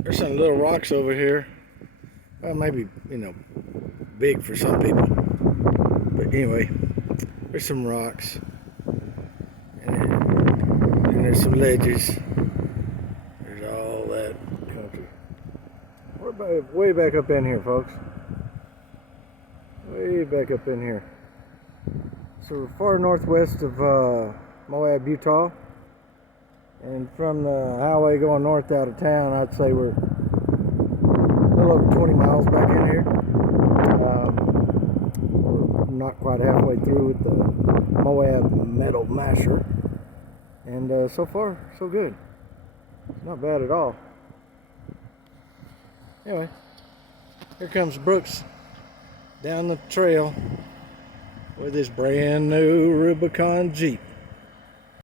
There's some little rocks over here. Well, maybe, big for some people. But anyway, there's some rocks. And there's some ledges. There's all that country. We're way back up in here, folks. Way back up in here. So we're far northwest of Moab, Utah. And from the highway going north out of town, I'd say we're a little over 20 miles back in here. We're not quite halfway through with the Moab Metal Masher. And so far, so good. It's not bad at all. Anyway, here comes Brooks down the trail with his brand new Rubicon Jeep.